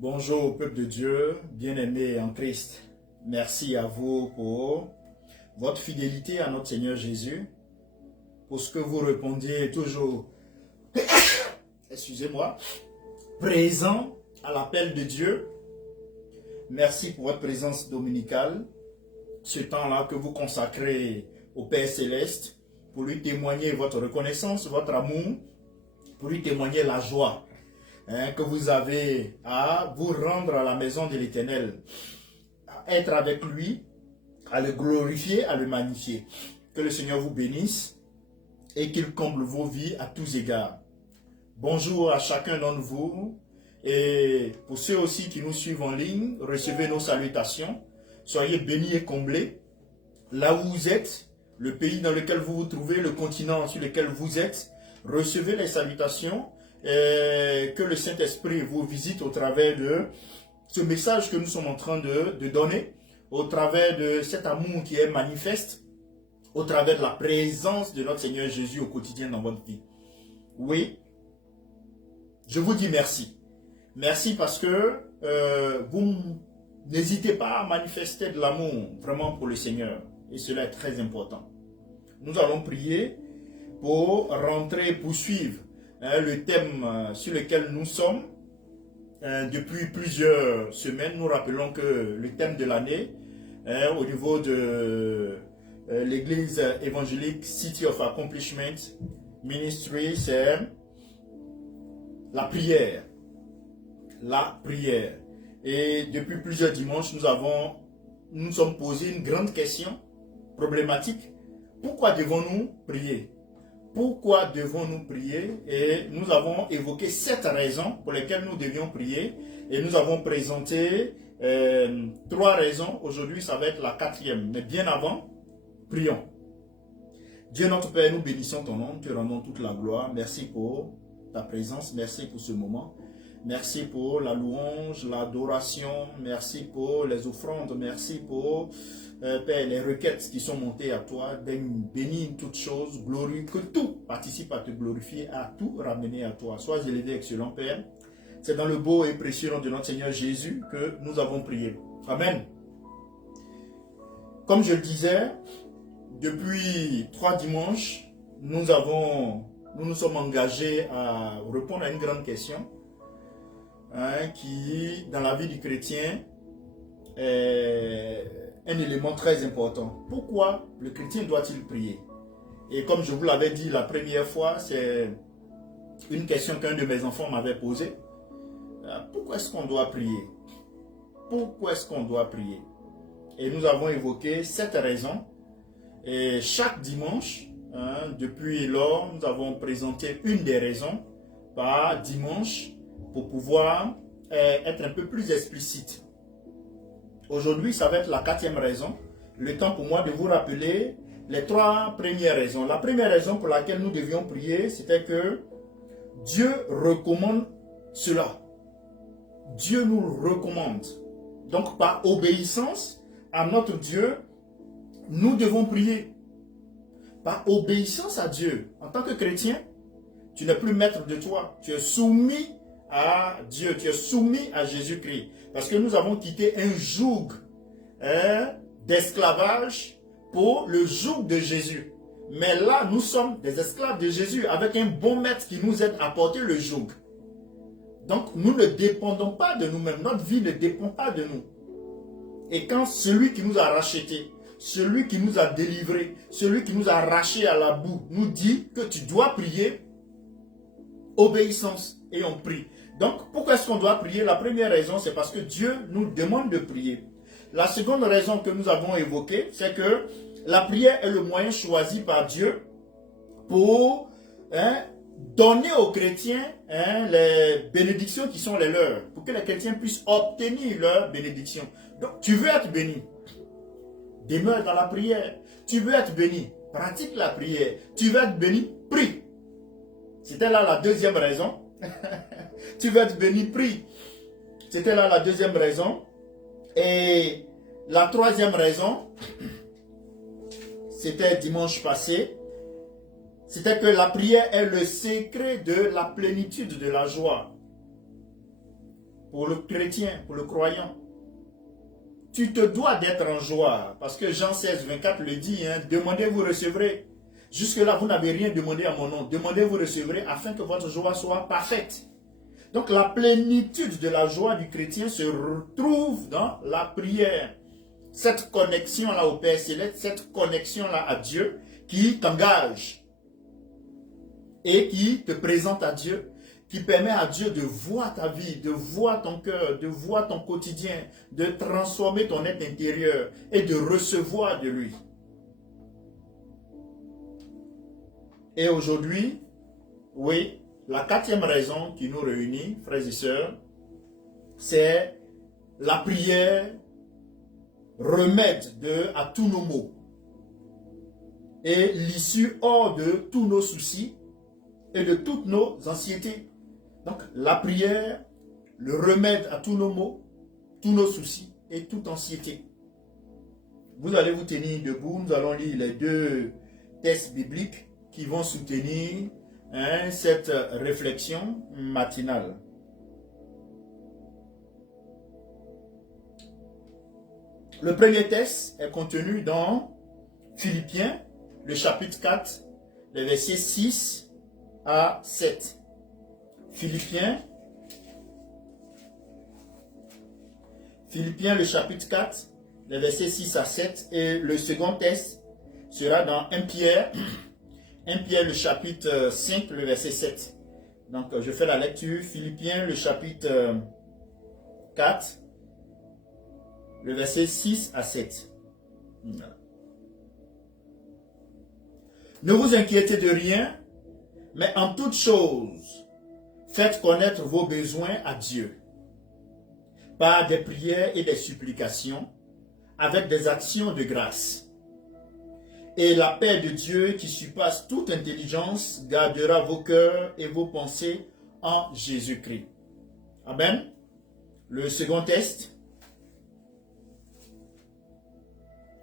Bonjour peuple de Dieu, bien-aimés en Christ. Merci à vous pour votre fidélité à notre Seigneur Jésus, pour ce que vous répondiez toujours, excusez-moi, présent à l'appel de Dieu. Merci pour votre présence dominicale, ce temps-là que vous consacrez au Père Céleste, pour lui témoigner votre reconnaissance, votre amour, pour lui témoigner la joie que vous avez à vous rendre à la maison de l'Éternel, à être avec lui, à le glorifier, à le magnifier. Que le Seigneur vous bénisse et qu'il comble vos vies à tous égards. Bonjour à chacun d'entre vous et pour ceux aussi qui nous suivent en ligne, recevez nos salutations. Soyez bénis et comblés là où vous êtes, le pays dans lequel vous vous trouvez, le continent sur lequel vous êtes. Recevez les salutations. Que le Saint-Esprit vous visite au travers de ce message que nous sommes en train de donner, au travers de cet amour qui est manifeste, au travers de la présence de notre Seigneur Jésus au quotidien dans votre vie. Oui, je vous dis merci. Merci parce que vous n'hésitez pas à manifester de l'amour vraiment pour le Seigneur. Et cela est très important. Nous allons prier pour rentrer, poursuivre le thème sur lequel nous sommes depuis plusieurs semaines. Nous rappelons que le thème de l'année au niveau de l'église évangélique City of Accomplishment Ministry, c'est la prière. La prière. Et depuis plusieurs dimanches, nous sommes posé une grande question problématique. Pourquoi devons-nous prier? Pourquoi devons-nous prier? Et nous avons évoqué 7 raisons pour lesquelles nous devions prier. Et nous avons présenté 3 raisons. Aujourd'hui, ça va être la 4e. Mais bien avant, prions. Dieu notre Père, nous bénissons ton nom. Te rendons toute la gloire. Merci pour ta présence. Merci pour ce moment. Merci pour la louange, l'adoration. Merci pour les offrandes. Merci pour... Père, les requêtes qui sont montées à toi, bénis toutes choses, glorie, que tout participe à te glorifier, à tout ramener à toi. Sois élevé, excellent Père. C'est dans le beau et précieux nom de notre Seigneur Jésus que nous avons prié. Amen. Comme je le disais, depuis 3 dimanches, nous nous sommes engagés à répondre à une grande question qui, dans la vie du chrétien, est un élément très important. Pourquoi le chrétien doit-il prier? Et comme je vous l'avais dit la première fois, c'est une question qu'un de mes enfants m'avait posée. Pourquoi est-ce qu'on doit prier? Pourquoi est-ce qu'on doit prier? Et nous avons évoqué 7 raisons. Et chaque dimanche, depuis lors, nous avons présenté une des raisons par dimanche pour pouvoir être un peu plus explicite. Aujourd'hui, ça va être la 4e raison. Le temps pour moi de vous rappeler les 3 premières raisons. La première raison pour laquelle nous devions prier, c'était que Dieu recommande cela. Dieu nous recommande. Donc, par obéissance à notre Dieu, nous devons prier. Par obéissance à Dieu, en tant que chrétien, tu n'es plus maître de toi. Tu es soumis à Dieu, tu es soumis à Jésus-Christ. Parce que nous avons quitté un joug d'esclavage pour le joug de Jésus. Mais là, nous sommes des esclaves de Jésus avec un bon maître qui nous aide à porter le joug. Donc, nous ne dépendons pas de nous-mêmes. Notre vie ne dépend pas de nous. Et quand celui qui nous a rachetés, celui qui nous a délivrés, celui qui nous a arrachés à la boue, nous dit que tu dois prier, obéissance, et on prie. Donc, pourquoi est-ce qu'on doit prier? La première raison, c'est parce que Dieu nous demande de prier. La seconde raison que nous avons évoquée, c'est que la prière est le moyen choisi par Dieu pour donner aux chrétiens les bénédictions qui sont les leurs, pour que les chrétiens puissent obtenir leurs bénédictions. Donc, tu veux être béni, demeure dans la prière. Tu veux être béni, pratique la prière. Tu veux être béni, prie. C'était là la 2e raison. Tu veux être béni, prie. C'était là la 2e raison. Et la 3e raison, c'était dimanche passé, c'était que la prière est le secret de la plénitude de la joie. pour le chrétien, pour le croyant. Tu te dois d'être en joie, parce que Jean 16, 24 le dit, hein, demandez, vous recevrez. Jusque-là, vous n'avez rien demandé à mon nom. Demandez, vous recevrez, afin que votre joie soit parfaite. Donc la plénitude de la joie du chrétien se retrouve dans la prière. Cette connexion-là au Père Céleste, cette connexion-là à Dieu, qui t'engage et qui te présente à Dieu, qui permet à Dieu de voir ta vie, de voir ton cœur, de voir ton quotidien, de transformer ton être intérieur et de recevoir de lui. Et aujourd'hui, oui, la quatrième raison qui nous réunit, frères et sœurs, c'est la prière, remède à tous nos maux et l'issue hors de tous nos soucis et de toutes nos anxiétés. Donc la prière, le remède à tous nos maux, tous nos soucis et toute anxiété. Vous allez vous tenir debout, nous allons lire les deux textes bibliques qui vont soutenir cette réflexion matinale. Le premier texte est contenu dans Philippiens, le chapitre 4, les versets 6 à 7. Philippiens, le chapitre 4, les versets 6 à 7. Et le second texte sera dans 1 Pierre, le chapitre 5, le verset 7. Donc, je fais la lecture. Philippiens, le chapitre 4, le verset 6 à 7. Ne vous inquiétez de rien, mais en toute chose, faites connaître vos besoins à Dieu, par des prières et des supplications, avec des actions de grâce. Et la paix de Dieu, qui surpasse toute intelligence, gardera vos cœurs et vos pensées en Jésus-Christ. Amen. Le second texte,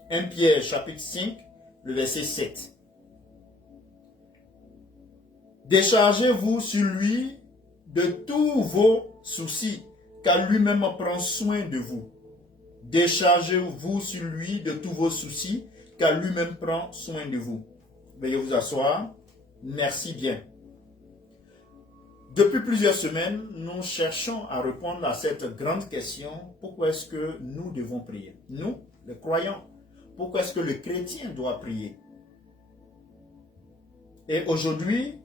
1 Pierre chapitre 5, le verset 7. Déchargez-vous sur lui de tous vos soucis, car lui-même prend soin de vous. Déchargez-vous sur lui de tous vos soucis, car lui-même prend soin de vous. Veuillez vous asseoir. Merci bien. Depuis plusieurs semaines, nous cherchons à répondre à cette grande question. Pourquoi est-ce que nous devons prier? Nous, les croyants. Pourquoi est-ce que le chrétien doit prier? Et aujourd'hui,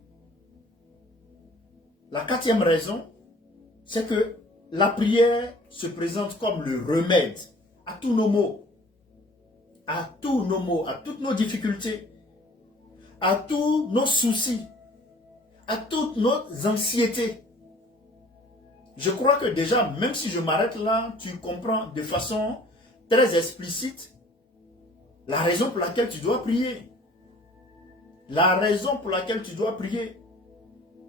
la quatrième raison, c'est que la prière se présente comme le remède à tous nos maux, à toutes nos difficultés, à tous nos soucis, à toutes nos anxiétés. Je crois que déjà, même si je m'arrête là, tu comprends de façon très explicite la raison pour laquelle tu dois prier. La raison pour laquelle tu dois prier.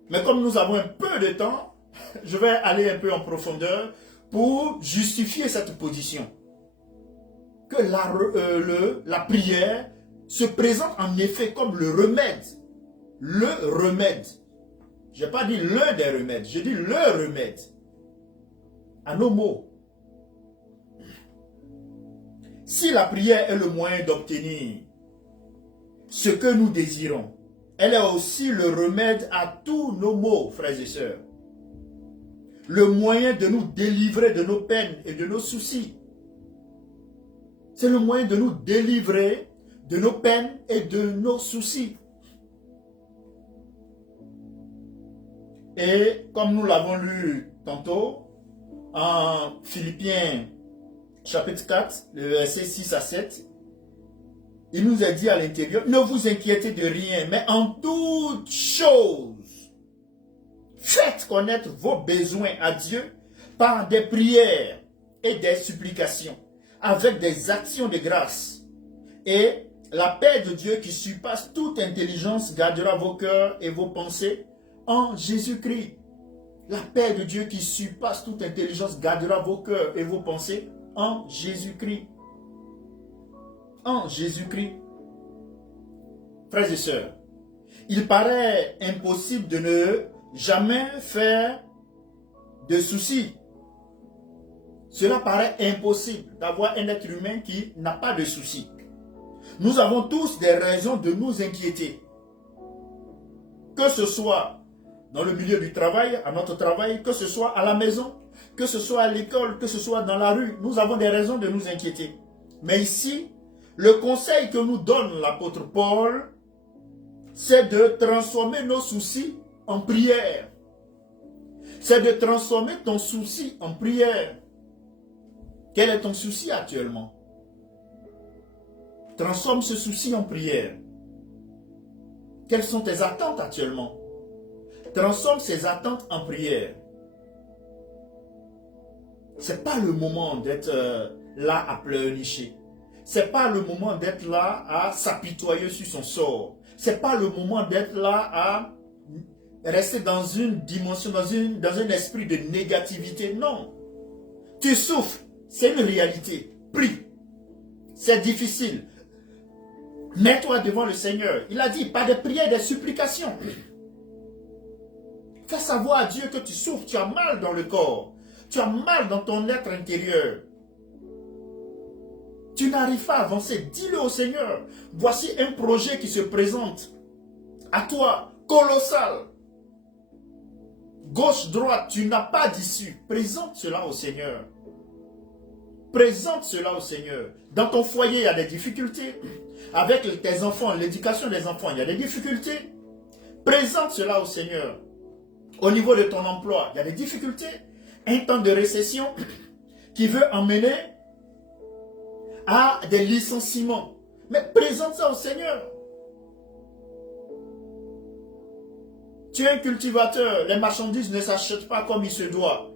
Mais comme nous avons un peu de temps, je vais aller un peu en profondeur pour justifier cette position. Que la prière se présente en effet comme le remède. Le remède. Je n'ai pas dit l'un des remèdes, je dis le remède à nos maux. Si la prière est le moyen d'obtenir ce que nous désirons, elle est aussi le remède à tous nos maux, frères et sœurs. Le moyen de nous délivrer de nos peines et de nos soucis. C'est le moyen de nous délivrer de nos peines et de nos soucis. Et comme nous l'avons lu tantôt, en Philippiens chapitre 4, le verset 6 à 7, il nous a dit à l'intérieur, ne vous inquiétez de rien, mais en toute chose, faites connaître vos besoins à Dieu par des prières et des supplications, avec des actions de grâce. Et la paix de Dieu qui surpasse toute intelligence gardera vos cœurs et vos pensées en Jésus-Christ. La paix de Dieu qui surpasse toute intelligence gardera vos cœurs et vos pensées en Jésus-Christ. En Jésus-Christ. Frères et sœurs, il paraît impossible de ne jamais faire de soucis Cela paraît impossible d'avoir un être humain qui n'a pas de soucis. Nous avons tous des raisons de nous inquiéter. Que ce soit dans le milieu du travail, à notre travail, que ce soit à la maison, que ce soit à l'école, que ce soit dans la rue, nous avons des raisons de nous inquiéter. Mais ici, le conseil que nous donne l'apôtre Paul, c'est de transformer nos soucis en prière. C'est de transformer ton souci en prière. Quel est ton souci actuellement? Transforme ce souci en prière. Quelles sont tes attentes actuellement? Transforme ces attentes en prière. Ce n'est pas le moment d'être là à pleurnicher. Ce n'est pas le moment d'être là à s'apitoyer sur son sort. Ce n'est pas le moment d'être là à rester dans une dimension, dans un esprit de négativité. Non. Tu souffres. C'est une réalité. Prie. C'est difficile. Mets-toi devant le Seigneur. Il a dit, par des prières, des supplications. Fais savoir à Dieu que tu souffres, tu as mal dans le corps. Tu as mal dans ton être intérieur. Tu n'arrives pas à avancer. Dis-le au Seigneur. Voici un projet qui se présente à toi, colossal. Gauche, droite, tu n'as pas d'issue. Présente cela au Seigneur. Présente cela au Seigneur. Dans ton foyer, il y a des difficultés. Avec tes enfants, l'éducation des enfants, il y a des difficultés. Présente cela au Seigneur. Au niveau de ton emploi, il y a des difficultés. Un temps de récession qui veut emmener à des licenciements. Mais présente ça au Seigneur. Tu es un cultivateur, les marchandises ne s'achètent pas comme il se doit.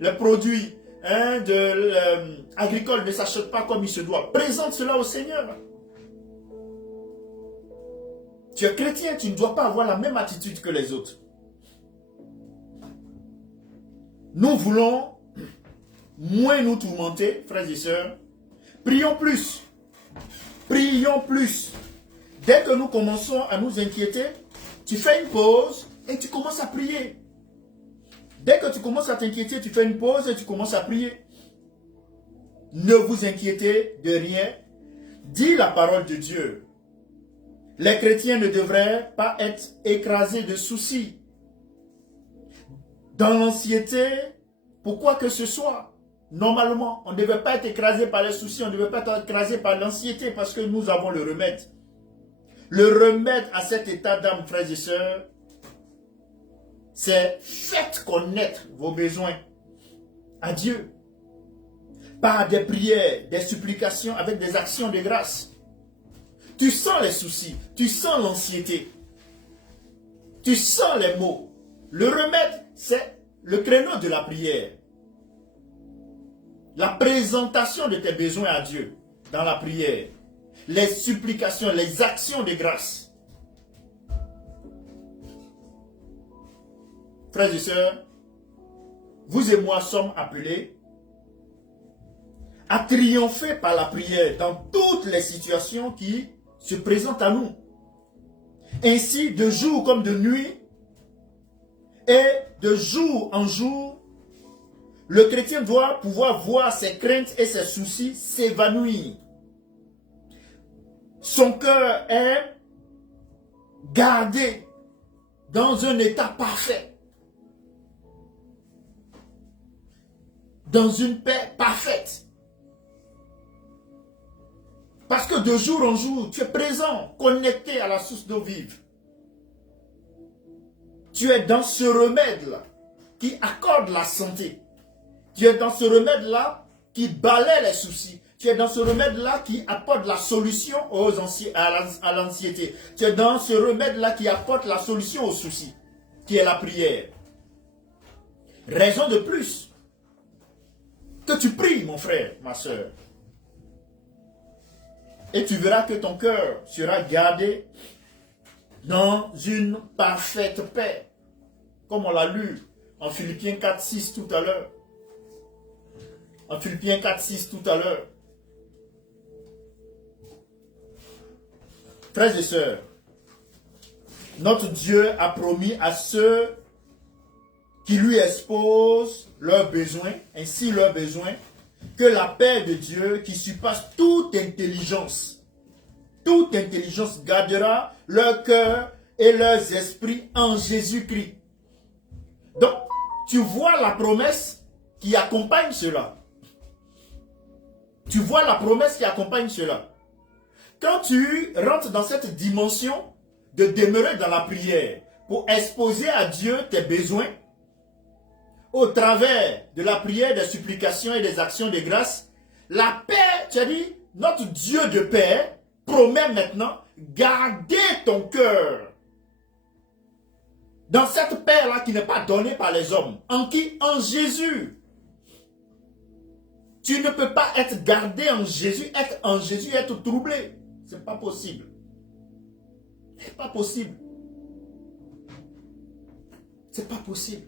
Les produits agricoles ne s'achètent pas comme il se doit. Présente cela au Seigneur. Tu es chrétien, tu ne dois pas avoir la même attitude que les autres. Nous voulons moins nous tourmenter, frères et sœurs. Prions plus. Prions plus. Dès que nous commençons à nous inquiéter, tu fais une pause et tu commences à prier. Dès que tu commences à t'inquiéter, tu fais une pause et tu commences à prier. Ne vous inquiétez de rien. Dis la parole de Dieu. Les chrétiens ne devraient pas être écrasés de soucis. Dans l'anxiété, pour quoi que ce soit. Normalement, on ne devait pas être écrasé par les soucis, on ne devait pas être écrasé par l'anxiété parce que nous avons le remède. Le remède à cet état d'âme, frères et sœurs, c'est faites connaître vos besoins à Dieu. Par des prières, des supplications, avec des actions de grâce. Tu sens les soucis, tu sens l'anxiété, tu sens les maux. Le remède, c'est le créneau de la prière. La présentation de tes besoins à Dieu dans la prière. Les supplications, les actions de grâce. Frères et sœurs, vous et moi sommes appelés à triompher par la prière dans toutes les situations qui se présentent à nous. Ainsi, de jour comme de nuit, et de jour en jour, le chrétien doit pouvoir voir ses craintes et ses soucis s'évanouir. Son cœur est gardé dans un état parfait. Dans une paix parfaite. Parce que de jour en jour, tu es présent, connecté à la source d'eau vive. Tu es dans ce remède-là qui accorde la santé. Tu es dans ce remède-là qui balaie les soucis. Tu es dans ce remède-là qui apporte la solution à l'anxiété. Tu es dans ce remède-là qui apporte la solution aux soucis, qui est la prière. Raison de plus que tu pries, mon frère, ma soeur. Et tu verras que ton cœur sera gardé dans une parfaite paix. Comme on l'a lu en Philippiens 4:6 tout à l'heure. En Philippiens 4:6 tout à l'heure. Frères et sœurs, notre Dieu a promis à ceux qui lui exposent leurs besoins, ainsi leurs besoins, Que la paix de Dieu qui surpasse toute intelligence gardera leur cœur et leurs esprits en Jésus-Christ. Donc, tu vois la promesse qui accompagne cela. Tu vois la promesse qui accompagne cela. Quand tu rentres dans cette dimension de demeurer dans la prière pour exposer à Dieu tes besoins, au travers de la prière, des supplications et des actions de grâce, la paix, tu as dit, notre Dieu de paix promet maintenant garder ton cœur dans cette paix-là qui n'est pas donnée par les hommes. En qui? En Jésus. Tu ne peux pas être gardé en Jésus, être troublé. Ce n'est pas possible. Ce n'est pas possible. C'est pas possible.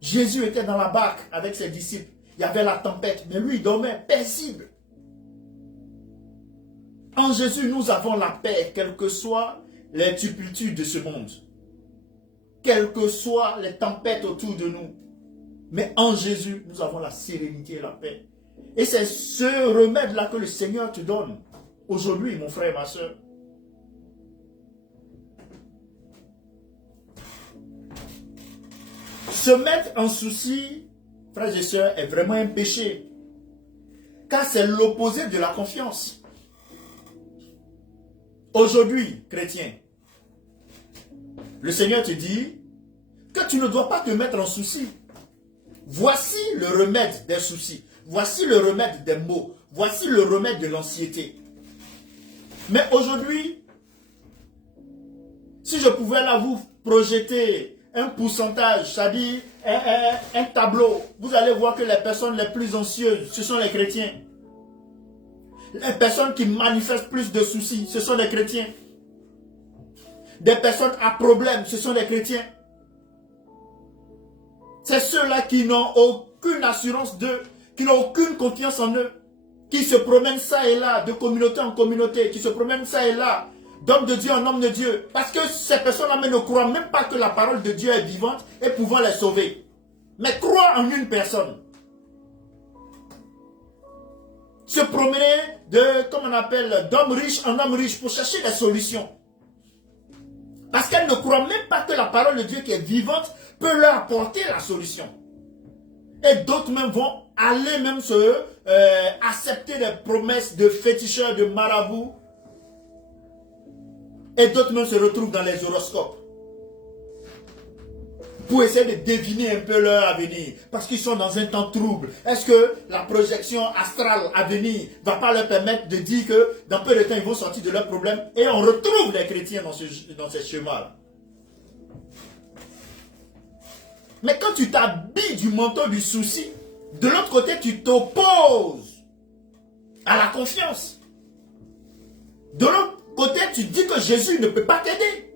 Jésus était dans la barque avec ses disciples. Il y avait la tempête, mais lui, il dormait paisible. En Jésus, nous avons la paix, quelles que soient les turpitudes de ce monde. Quelles que soient les tempêtes autour de nous. Mais en Jésus, nous avons la sérénité et la paix. Et c'est ce remède-là que le Seigneur te donne. Aujourd'hui, mon frère et ma soeur. Se mettre en souci, frères et sœurs, est vraiment un péché. Car c'est l'opposé de la confiance. Aujourd'hui, chrétien, le Seigneur te dit que tu ne dois pas te mettre en souci. Voici le remède des soucis. Voici le remède des maux. Voici le remède de l'anxiété. Mais aujourd'hui, si je pouvais là vous projeter un pourcentage, c'est-à-dire un tableau, vous allez voir que les personnes les plus anxieuses, ce sont les chrétiens. Les personnes qui manifestent plus de soucis, ce sont les chrétiens. Des personnes à problème, ce sont les chrétiens. C'est ceux-là qui n'ont aucune assurance d'eux, qui n'ont aucune confiance en eux, qui se promènent ça et là, de communauté en communauté, qui se promènent ça et là, d'homme de Dieu en homme de Dieu. Parce que ces personnes-là ne croient même pas que la parole de Dieu est vivante et pouvant les sauver. Mais croient en une personne. Se promener comme on appelle, d'homme riche en homme riche pour chercher des solutions. Parce qu'elles ne croient même pas que la parole de Dieu qui est vivante peut leur apporter la solution. Et d'autres même vont aller même accepter des promesses de féticheurs, de marabouts. Et d'autres même se retrouvent dans les horoscopes. Pour essayer de deviner un peu leur avenir. Parce qu'ils sont dans un temps trouble. Est-ce que la projection astrale à venir ne va pas leur permettre de dire que dans peu de temps ils vont sortir de leurs problèmes. Et on retrouve les chrétiens dans ces chemins-là. Mais quand tu t'habilles du manteau du souci, de l'autre côté tu t'opposes à la confiance. De l'autre côté tu dis que Jésus ne peut pas t'aider.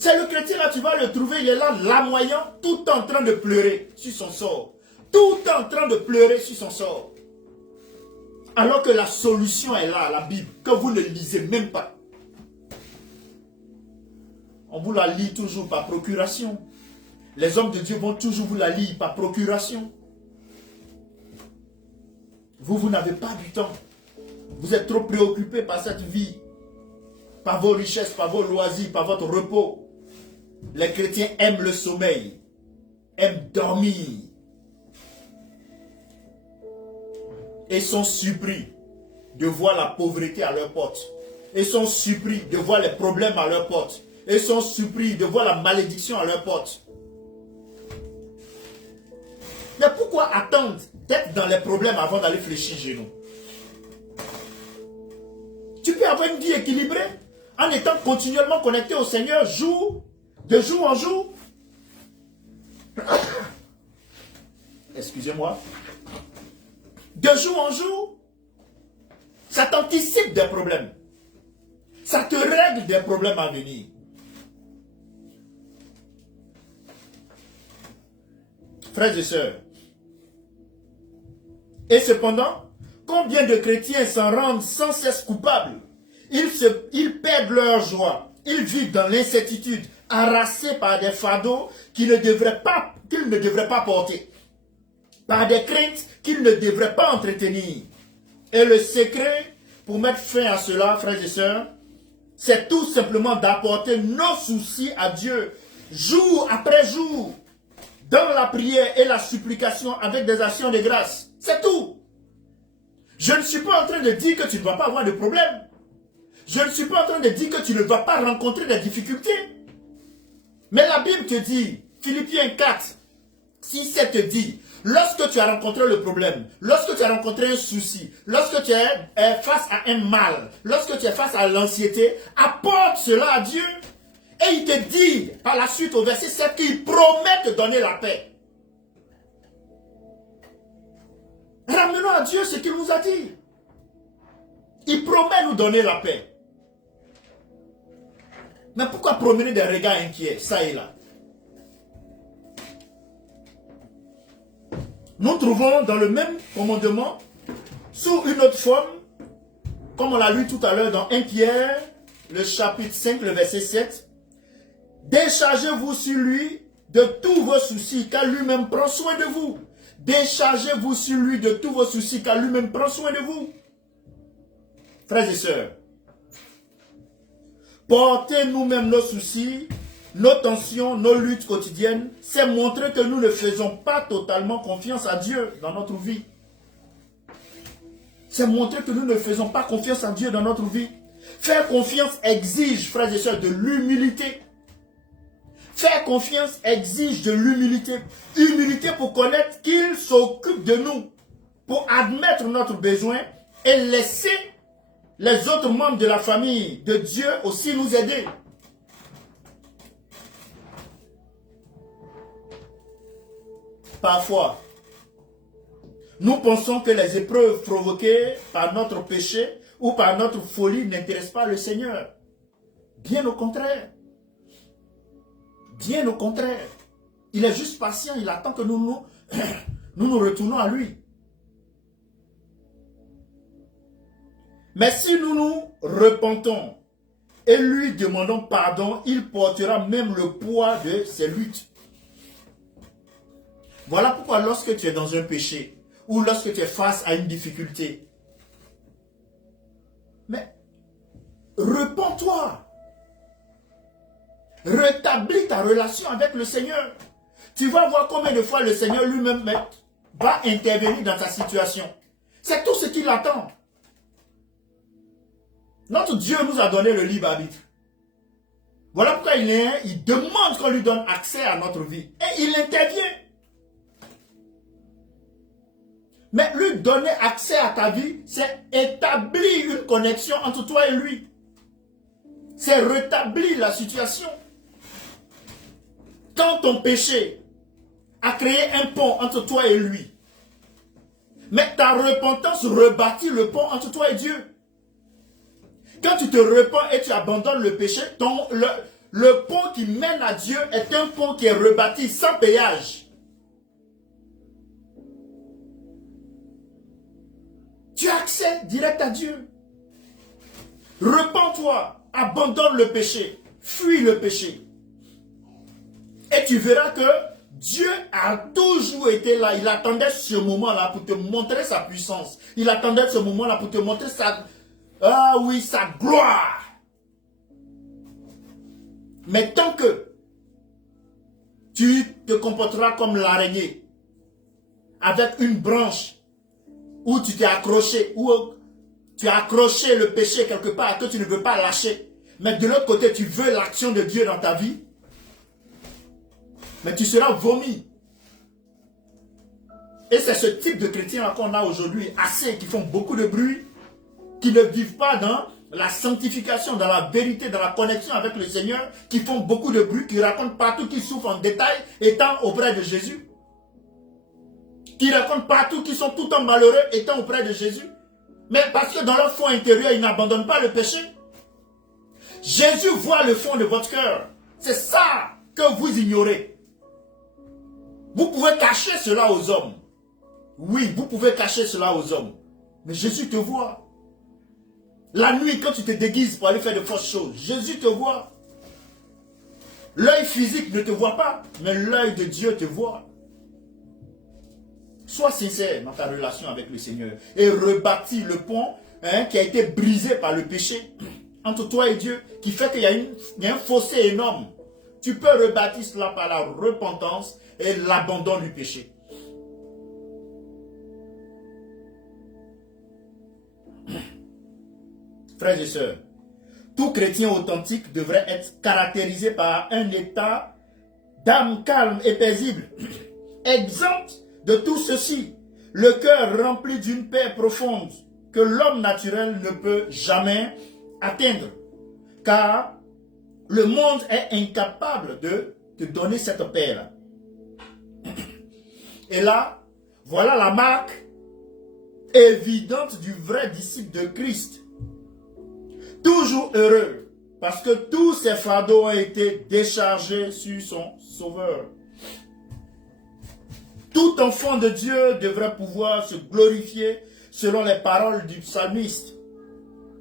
C'est le chrétien là, tu vas le trouver, il est là, lamoyant, tout en train de pleurer sur son sort. Tout en train de pleurer sur son sort. Alors que la solution est là, la Bible, que vous ne lisez même pas. On vous la lit toujours par procuration. Les hommes de Dieu vont toujours vous la lire par procuration. Vous n'avez pas du temps. Vous êtes trop préoccupé par cette vie, par vos richesses, par vos loisirs, par votre repos. Les chrétiens aiment le sommeil, aiment dormir. Et sont surpris de voir la pauvreté à leur porte. Et sont surpris de voir les problèmes à leur porte. Et sont surpris de voir la malédiction à leur porte. Mais pourquoi attendre d'être dans les problèmes avant d'aller fléchir genoux? Tu peux avoir une vie équilibrée en étant continuellement connecté au Seigneur de jour en jour. Excusez-moi. De jour en jour. Ça t'anticipe des problèmes. Ça te règle des problèmes à venir. Frères et sœurs. Et cependant, combien de chrétiens s'en rendent sans cesse coupables? Ils perdent leur joie. Ils vivent dans l'incertitude, harassés par des fardeaux qu'ils ne devraient pas porter. par des craintes qu'il ne devrait pas entretenir. Et le secret pour mettre fin à cela, frères et sœurs, c'est tout simplement d'apporter nos soucis à Dieu, jour après jour, dans la prière et la supplication avec des actions de grâce. C'est tout. Je ne suis pas en train de dire que tu ne vas pas avoir de problème. Je ne suis pas en train de dire que tu ne vas pas rencontrer des difficultés. Mais la Bible te dit, Philippiens 4, 6, 7 te dit, lorsque tu as rencontré le problème, lorsque tu as rencontré un souci, lorsque tu es face à un mal, lorsque tu es face à l'anxiété, apporte cela à Dieu. Et il te dit, par la suite au verset 7, qu'il promet de donner la paix. Ramenons à Dieu ce qu'il nous a dit. Il promet de nous donner la paix. Mais pourquoi promener des regards inquiets, ça et là? Nous trouvons dans le même commandement, sous une autre forme, comme on l'a lu tout à l'heure dans 1 Pierre, le chapitre 5, le verset 7, déchargez-vous sur lui de tous vos soucis, car lui-même prend soin de vous. Déchargez-vous sur lui de tous vos soucis, car lui-même prend soin de vous. Frères et sœurs, porter nous-mêmes nos soucis, nos tensions, nos luttes quotidiennes, c'est montrer que nous ne faisons pas totalement confiance à Dieu dans notre vie. C'est montrer que nous ne faisons pas confiance à Dieu dans notre vie. Faire confiance exige, frères et sœurs, de l'humilité. Faire confiance exige de l'humilité. Humilité pour connaître qu'il s'occupe de nous, pour admettre notre besoin et laisser les autres membres de la famille de Dieu aussi nous aider. Parfois, nous pensons que les épreuves provoquées par notre péché ou par notre folie n'intéressent pas le Seigneur. Bien au contraire. Bien au contraire. Il est juste patient, il attend que nous nous retournons à lui. Mais si nous nous repentons et lui demandons pardon, il portera même le poids de ses luttes. Voilà pourquoi lorsque tu es dans un péché ou lorsque tu es face à une difficulté, mais repens-toi. Rétablis ta relation avec le Seigneur. Tu vas voir combien de fois le Seigneur lui-même va intervenir dans ta situation. C'est tout ce qu'il attend. Notre Dieu nous a donné le libre arbitre. Voilà pourquoi il demande qu'on lui donne accès à notre vie. Et il intervient. Mais lui donner accès à ta vie, c'est établir une connexion entre toi et lui. C'est rétablir la situation. Quand ton péché a créé un pont entre toi et lui, mais ta repentance rebâtit le pont entre toi et Dieu. Quand tu te repens et tu abandonnes le péché, le pont qui mène à Dieu est un pont qui est rebâti sans péage. Tu as accès direct à Dieu. Repens-toi, abandonne le péché, fuis le péché. Et tu verras que Dieu a toujours été là. Il attendait ce moment-là pour te montrer sa puissance. Il attendait ce moment-là pour te montrer sa gloire. Mais tant que tu te comporteras comme l'araignée, avec une branche où tu t'es accroché, où tu as accroché le péché quelque part que tu ne veux pas lâcher, mais de l'autre côté tu veux l'action de Dieu dans ta vie, mais tu seras vomi. Et c'est ce type de chrétiens qu'on a aujourd'hui, assez, qui font beaucoup de bruit, qui ne vivent pas dans la sanctification, dans la vérité, dans la connexion avec le Seigneur, qui font beaucoup de bruit, qui racontent partout qu'ils souffrent en détail, étant auprès de Jésus. Qui racontent partout qu'ils sont tout le temps malheureux, étant auprès de Jésus. Mais parce que dans leur fond intérieur, ils n'abandonnent pas le péché. Jésus voit le fond de votre cœur. C'est ça que vous ignorez. Vous pouvez cacher cela aux hommes. Oui, vous pouvez cacher cela aux hommes. Mais Jésus te voit. La nuit, quand tu te déguises pour aller faire de fausses choses, Jésus te voit. L'œil physique ne te voit pas, mais l'œil de Dieu te voit. Sois sincère dans ta relation avec le Seigneur et rebâtis le pont qui a été brisé par le péché entre toi et Dieu, qui fait qu'il y a un fossé énorme. Tu peux rebâtir cela par la repentance et l'abandon du péché. Frères et sœurs, tout chrétien authentique devrait être caractérisé par un état d'âme calme et paisible, exempt de tout ceci, le cœur rempli d'une paix profonde que l'homme naturel ne peut jamais atteindre, car le monde est incapable de te donner cette paix-là. Et là, voilà la marque évidente du vrai disciple de Christ. Toujours heureux, parce que tous ses fardeaux ont été déchargés sur son Sauveur. Tout enfant de Dieu devrait pouvoir se glorifier selon les paroles du psalmiste.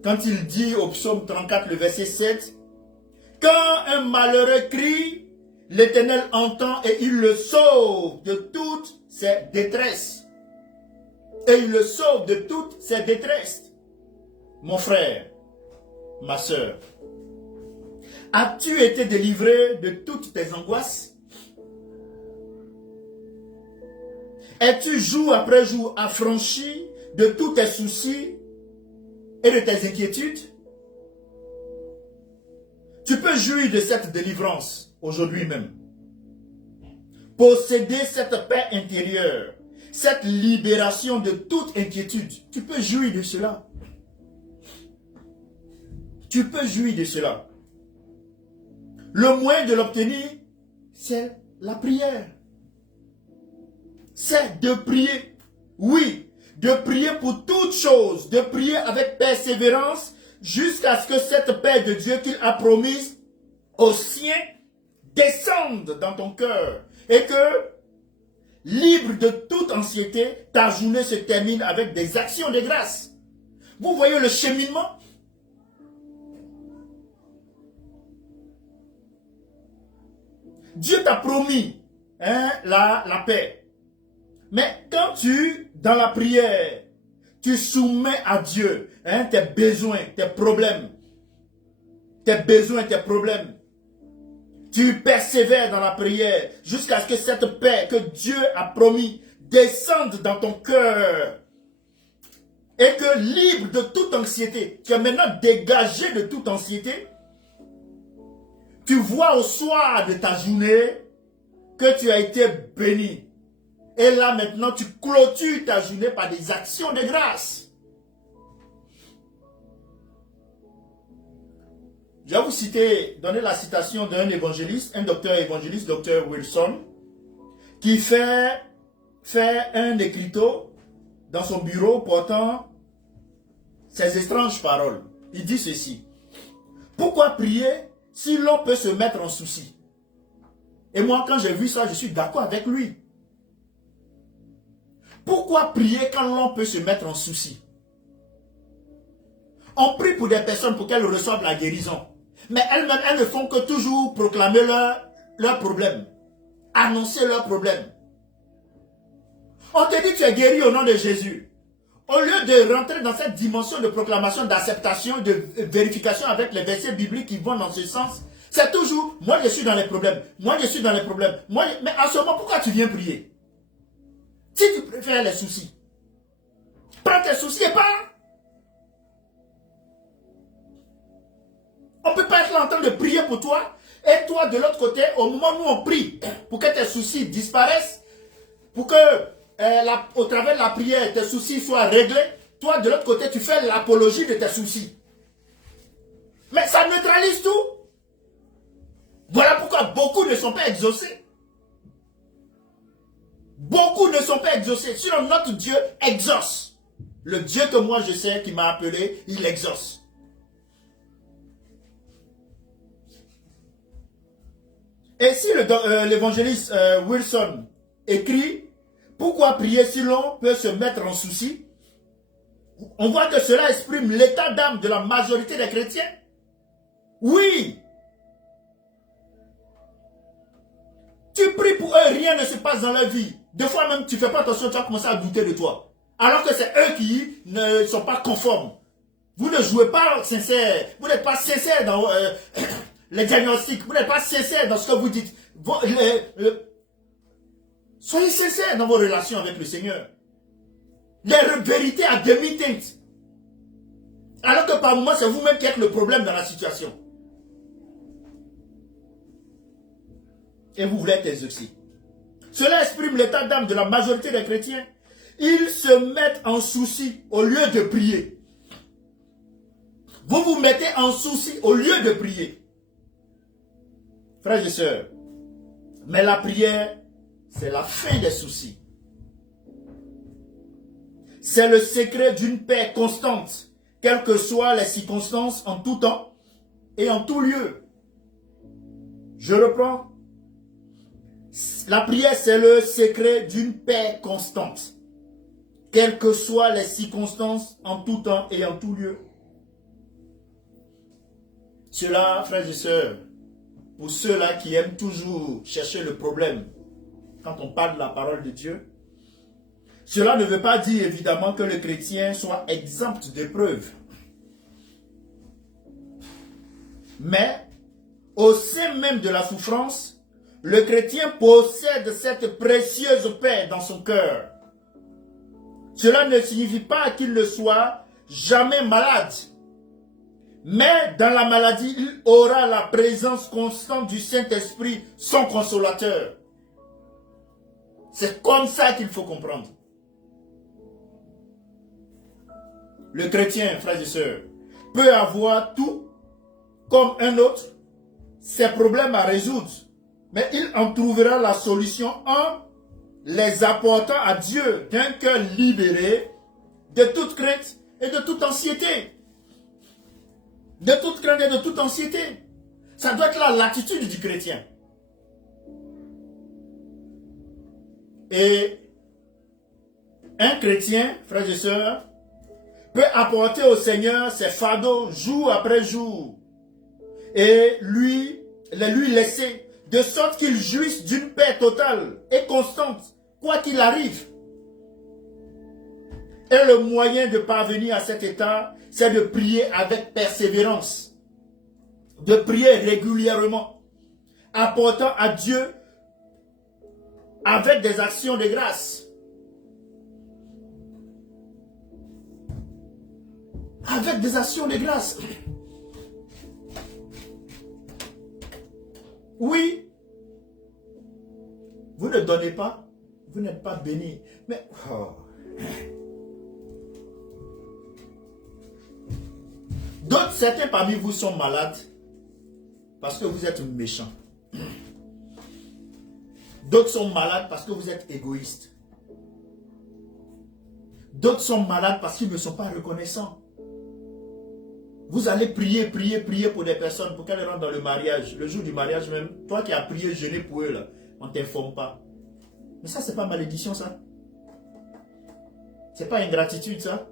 Quand il dit au psaume 34, le verset 7, « Quand un malheureux crie, l'Éternel entend et il le sauve de toutes ses détresses. » Et il le sauve de toutes ses détresses. Mon frère, ma sœur, as-tu été délivré de toutes tes angoisses? Es-tu jour après jour affranchi de tous tes soucis et de tes inquiétudes? Tu peux jouir de cette délivrance aujourd'hui même. Posséder cette paix intérieure, cette libération de toute inquiétude. Tu peux jouir de cela. Tu peux jouir de cela. Le moyen de l'obtenir, c'est la prière. C'est de prier. Oui, de prier pour toutes choses, de prier avec persévérance jusqu'à ce que cette paix de Dieu qu'il a promise aux siens descende dans ton cœur et que, libre de toute anxiété, ta journée se termine avec des actions de grâce. Vous voyez le cheminement? Dieu t'a promis la paix. Mais quand dans la prière, tu soumets à Dieu tes besoins, tes problèmes, tu persévères dans la prière jusqu'à ce que cette paix que Dieu a promis descende dans ton cœur. Et que libre de toute anxiété, tu es maintenant dégagé de toute anxiété. Tu vois au soir de ta journée que tu as été béni. Et là maintenant, tu clôtures ta journée par des actions de grâce. Je vais vous donner la citation d'un évangéliste, un docteur évangéliste, docteur Wilson, qui fait un écriteau dans son bureau portant ces étranges paroles. Il dit ceci: pourquoi prier si l'on peut se mettre en souci? Et moi, quand j'ai vu ça, je suis d'accord avec lui. Pourquoi prier quand l'on peut se mettre en souci? On prie pour des personnes pour qu'elles reçoivent la guérison. Mais elles-mêmes, elles ne font que toujours proclamer leurs problèmes. Annoncer leurs problèmes. On te dit que tu es guéri au nom de Jésus. Au lieu de rentrer dans cette dimension de proclamation, d'acceptation, de vérification avec les versets bibliques qui vont dans ce sens, c'est toujours, moi je suis dans les problèmes, moi je suis dans les problèmes. Mais en ce moment, pourquoi tu viens prier? Si tu préfères les soucis, prends tes soucis et pars. On ne peut pas être là en train de prier pour toi, et toi de l'autre côté, au moment où on prie, pour que tes soucis disparaissent, pour que au travers de la prière, tes soucis soient réglés, toi de l'autre côté, tu fais l'apologie de tes soucis. Mais ça neutralise tout. Voilà pourquoi beaucoup ne sont pas exaucés. Beaucoup ne sont pas exaucés. Sinon, notre Dieu exauce. Le Dieu que moi je sais qui m'a appelé, il exauce. Et si l'évangéliste Wilson écrit « Pourquoi prier si l'on peut se mettre en souci ?» On voit que cela exprime l'état d'âme de la majorité des chrétiens. Oui. Tu pries pour eux, rien ne se passe dans leur vie. Des fois même, tu ne fais pas attention, tu vas commencer à douter de toi. Alors que c'est eux qui ne sont pas conformes. Vous ne jouez pas sincère. Vous n'êtes pas sincère dans les diagnostics. Vous n'êtes pas sincère dans ce que vous dites. Soyez sincère dans vos relations avec le Seigneur. Les vérités à demi-teinte. Alors que par moments, c'est vous-même qui êtes le problème dans la situation. Et vous voulez être exaucé. Cela exprime l'état d'âme de la majorité des chrétiens. Ils se mettent en souci au lieu de prier. Vous vous mettez en souci au lieu de prier. Frères et sœurs, mais la prière, c'est la fin des soucis. C'est le secret d'une paix constante, quelles que soient les circonstances, en tout temps et en tout lieu. Je reprends. La prière, c'est le secret d'une paix constante, quelles que soient les circonstances, en tout temps et en tout lieu. Cela, frères et sœurs, pour ceux-là qui aiment toujours chercher le problème, quand on parle de la parole de Dieu, cela ne veut pas dire évidemment que le chrétien soit exempt d'épreuves. Mais, au sein même de la souffrance, le chrétien possède cette précieuse paix dans son cœur. Cela ne signifie pas qu'il ne soit jamais malade. Mais dans la maladie, il aura la présence constante du Saint-Esprit, son consolateur. C'est comme ça qu'il faut comprendre. Le chrétien, frères et sœurs, peut avoir tout comme un autre, ses problèmes à résoudre. Mais il en trouvera la solution en les apportant à Dieu d'un cœur libéré de toute crainte et de toute anxiété. De toute crainte et de toute anxiété. Ça doit être là l'attitude du chrétien. Et un chrétien, frères et sœurs, peut apporter au Seigneur ses fardeaux jour après jour et lui laisser, de sorte qu'il jouisse d'une paix totale et constante, quoi qu'il arrive. Et le moyen de parvenir à cet état, c'est de prier avec persévérance, de prier régulièrement, apportant à Dieu avec des actions de grâce. Avec des actions de grâce. Oui, vous ne donnez pas, vous n'êtes pas béni. Mais certains parmi vous sont malades parce que vous êtes méchants. D'autres sont malades parce que vous êtes égoïstes. D'autres sont malades parce qu'ils ne sont pas reconnaissants. Vous allez prier pour des personnes pour qu'elles rentrent dans le mariage. Le jour du mariage même, toi qui as prié, jeûné pour eux, là, on ne t'informe pas. Mais ça, c'est pas malédiction, ça. C'est pas ingratitude, ça.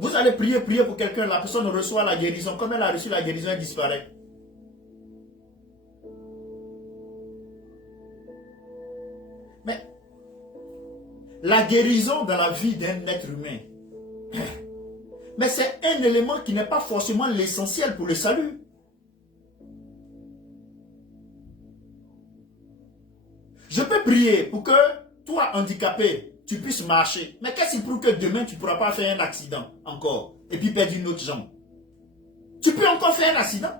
Vous allez prier pour quelqu'un, la personne reçoit la guérison. Comme elle a reçu la guérison, elle disparaît. Mais la guérison dans la vie d'un être humain, mais c'est un élément qui n'est pas forcément l'essentiel pour le salut. Je peux prier pour que toi, handicapé, tu puisses marcher. Mais qu'est-ce qui prouve que demain, tu ne pourras pas faire un accident encore et puis perdre une autre jambe? Tu peux encore faire un accident.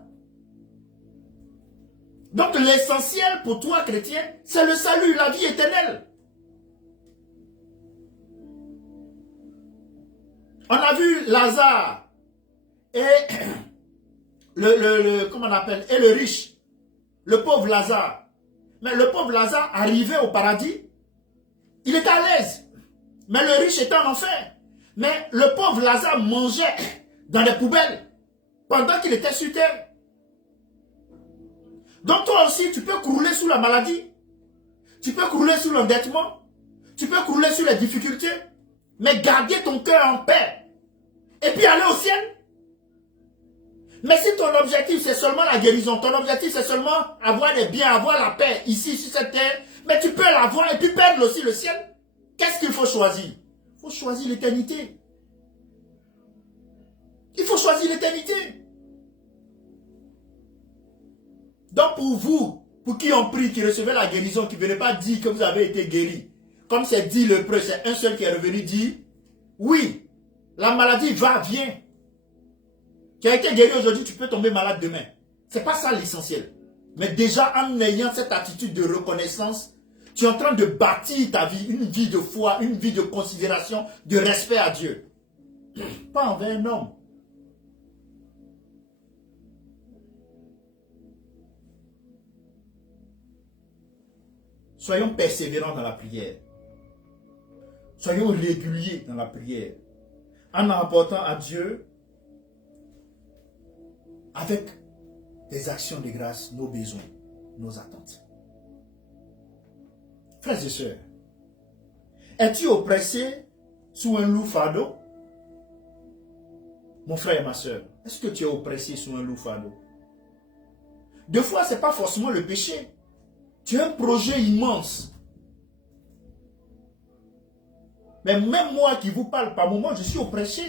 Donc l'essentiel pour toi, chrétien, c'est le salut, la vie éternelle. On a vu Lazare et comment on appelle, et le riche, le pauvre Lazare. Mais le pauvre Lazare, arrivé au paradis, il était à l'aise. Mais le riche était en enfer. Mais le pauvre Lazare mangeait dans les poubelles pendant qu'il était sur terre. Donc toi aussi, tu peux crouler sous la maladie. Tu peux crouler sous l'endettement. Tu peux crouler sous les difficultés. Mais garder ton cœur en paix. Et puis aller au ciel. Mais si ton objectif c'est seulement la guérison, ton objectif c'est seulement avoir des biens, avoir la paix ici sur cette terre, mais tu peux l'avoir et puis perdre aussi le ciel. Qu'est-ce qu'il faut choisir? Il faut choisir l'éternité. Il faut choisir l'éternité. Donc pour vous, pour qui ont pris, qui recevaient la guérison, qui ne venaient pas dire que vous avez été guéri, comme c'est dit le prêtre, c'est un seul qui est revenu dire, oui, la maladie va, viens. Tu as été guéri aujourd'hui, tu peux tomber malade demain. Ce n'est pas ça l'essentiel. Mais déjà, en ayant cette attitude de reconnaissance, tu es en train de bâtir ta vie, une vie de foi, une vie de considération, de respect à Dieu. Pas envers un homme. Soyons persévérants dans la prière. Soyons réguliers dans la prière. En apportant à Dieu, avec des actions de grâce, nos besoins, nos attentes. Frères et sœurs, es-tu oppressé sous un lourd fardeau? Mon frère et ma sœur, est-ce que tu es oppressé sous un lourd fardeau? Deux fois, ce n'est pas forcément le péché. Tu as un projet immense. Mais même moi qui vous parle par moment, je suis oppressé.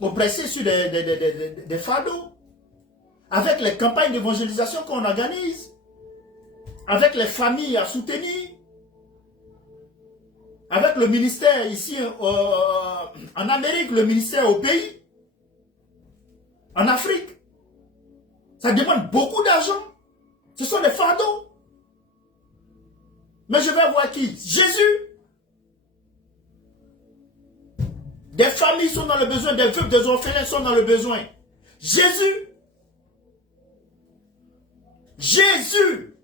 Oppressé sur des fardeaux. Avec les campagnes d'évangélisation qu'on organise. Avec les familles à soutenir. Avec le ministère ici en Amérique, le ministère au pays. En Afrique. Ça demande beaucoup d'argent. Ce sont des fardeaux. Mais je vais voir qui? Jésus. Des familles sont dans le besoin, des veuves, des orphelins sont dans le besoin. Jésus. Jésus.